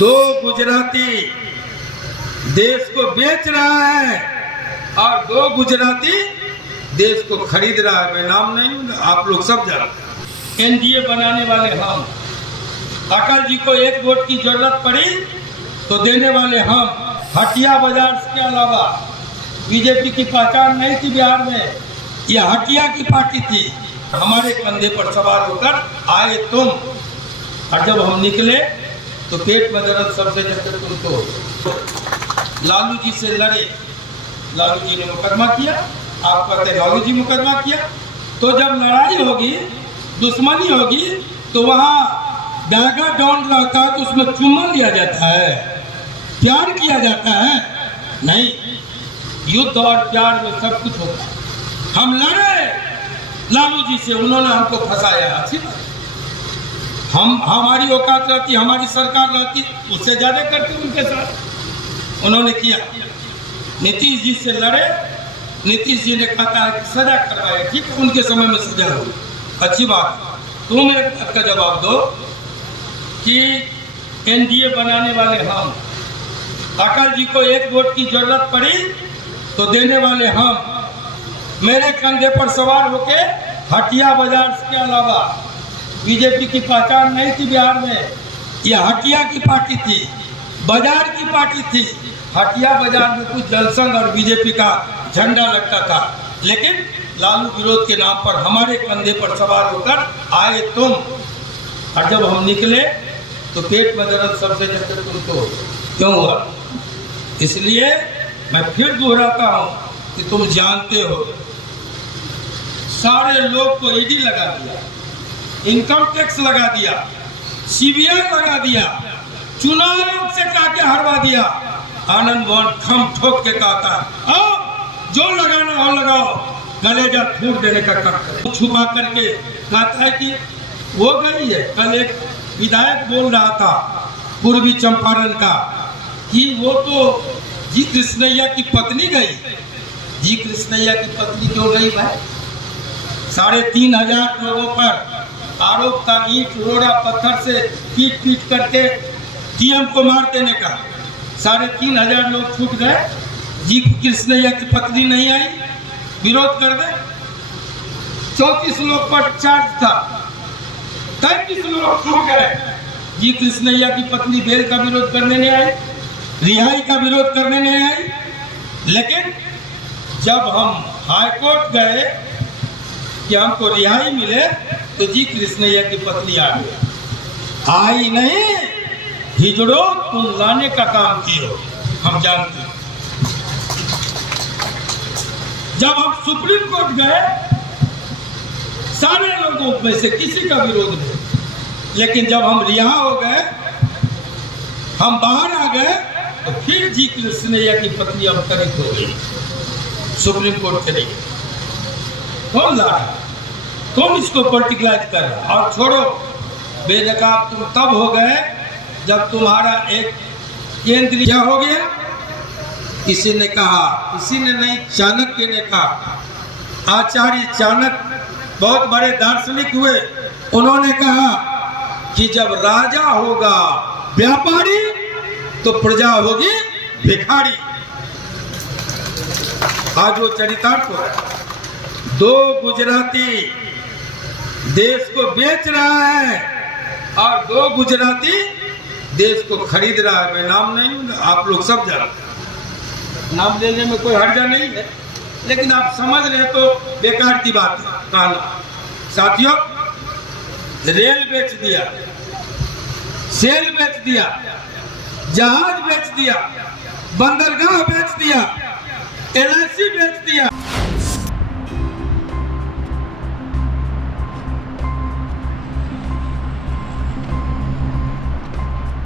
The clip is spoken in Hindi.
दो गुजराती देश को बेच रहा है और दो गुजराती देश को खरीद रहा है। मैं नाम नहीं, आप लोग सब जानते हैं। एनडीए बनाने वाले हम, अटल जी को एक वोट की जरूरत पड़ी तो देने वाले हम। हटिया बाजार के अलावा बीजेपी की पहचान नहीं थी बिहार में, यह हटिया की पार्टी थी। हमारे कंधे पर सवार होकर आए तुम, और जब हम निकले तो पेट में दर्द सबसे ज्यादा तुमको। लालू जी से लड़े, लालू जी ने मुकदमा किया, आप कहते लालू जी मुकदमा किया। तो जब लड़ाई होगी, दुश्मनी होगी, तो वहाँ बैगा डॉन रहता है तो उसमें चुम्मा लिया जाता है, प्यार किया जाता है? नहीं, युद्ध और प्यार में सब कुछ होता है। हम लड़े लालू जी से, उन्होंने हमको फंसाया। अच्छी बात, हम हमारी औकात रहती, हमारी सरकार रहती, उससे ज्यादा करती उनके साथ। उन्होंने किया, नीतीश जी से लड़े, नीतीश जी ने कहा है कि सजा करवाए, ठीक है, उनके समय में सजा हुई, अच्छी बात। तुम एक बात का जवाब दो कि एनडीए बनाने वाले हम, अटल जी को एक वोट की जरूरत पड़ी तो देने वाले हम। मेरे कंधे पर सवार होके हटिया बाजार के अलावा बीजेपी की पहचान नहीं थी बिहार में, यह हटिया की पार्टी थी, बाजार की पार्टी थी। हटिया बाजार में कुछ जनसंघ और बीजेपी का झंडा लगता था, लेकिन लालू विरोध के नाम पर हमारे कंधे पर सवार होकर आए तुम, और जब हम निकले तो पेट में दर्द सबसे ज्यादा तुमको क्यों हुआ? इसलिए मैं फिर दोहराता हूं कि तुम जानते हो, सारे लोग को ईडी लगा दिया, इनकम टैक्स लगा दिया, सीबीआई लगा दिया, चुनाव आयोग से काटे हरवा दिया। आनंद मोहन खम ठोक के कहता है आओ जो लगाना हो लगाओ, कलेजा फूट देने का काम छुपा करके कहता है कि वो गई है। कल एक विधायक बोल रहा था पूर्वी चंपारण का कि वो तो जी कृष्णैया की पत्नी गई। जी कृष्णैया की पत्नी क्यों गई भाई? 3,500 लोगों पर आरोप था ईंट रोड़ा पत्थर से पीट पीट करके टीएम को मार देने का। 3,500 लोग छूट गए, जी कृष्णैया की पत्नी नहीं आई, विरोध कर दे। 34 लोग पर चार्ज था, 33 लोग छूट गए। जी कृष्णैया की पत्नी बेल का विरोध करने नहीं आई, रिहाई का विरोध करने नहीं आई। लेकिन जब हम हाईकोर्ट गए कि हमको रिहाई मिले तो जी कृष्णैया की पत्नी आ गई। आई नहीं, हिजड़ो तुम लाने का काम किए हो, हम जानते हैं। जब हम सुप्रीम कोर्ट गए, सारे लोगों में से किसी का विरोध नहीं, लेकिन जब हम रिहा हो गए, हम बाहर आ गए, तो फिर जी कृष्णैया की पत्नी अवतरित हो गई सुप्रीम कोर्ट के लिए। कौन ला रहा, कौन इसको पर्टिकुलराइज कर रहा? और छोड़ो, बेनकाब तुम तब हो गए जब तुम्हारा एक केंद्रीय हो गया। किसी ने कहा, किसी ने नहीं, चाणक्य ने कहा, आचार्य चाणक्य बहुत बड़े दार्शनिक हुए, उन्होंने कहा कि जब राजा होगा व्यापारी तो प्रजा होगी भिखारी। आज वो चरितार्थ हो रहा है। दो गुजराती देश को बेच रहा है और दो गुजराती देश को खरीद रहा है। मैं नाम नहीं, आप लोग सब जानते हैं, नाम लेने में कोई हर्जा नहीं है, लेकिन आप समझ रहे तो बेकार की बात है कहना। साथियों, रेल बेच दिया, सेल बेच दिया, जहाज बेच दिया, बंदरगाह बेच दिया, LIC बेच दिया।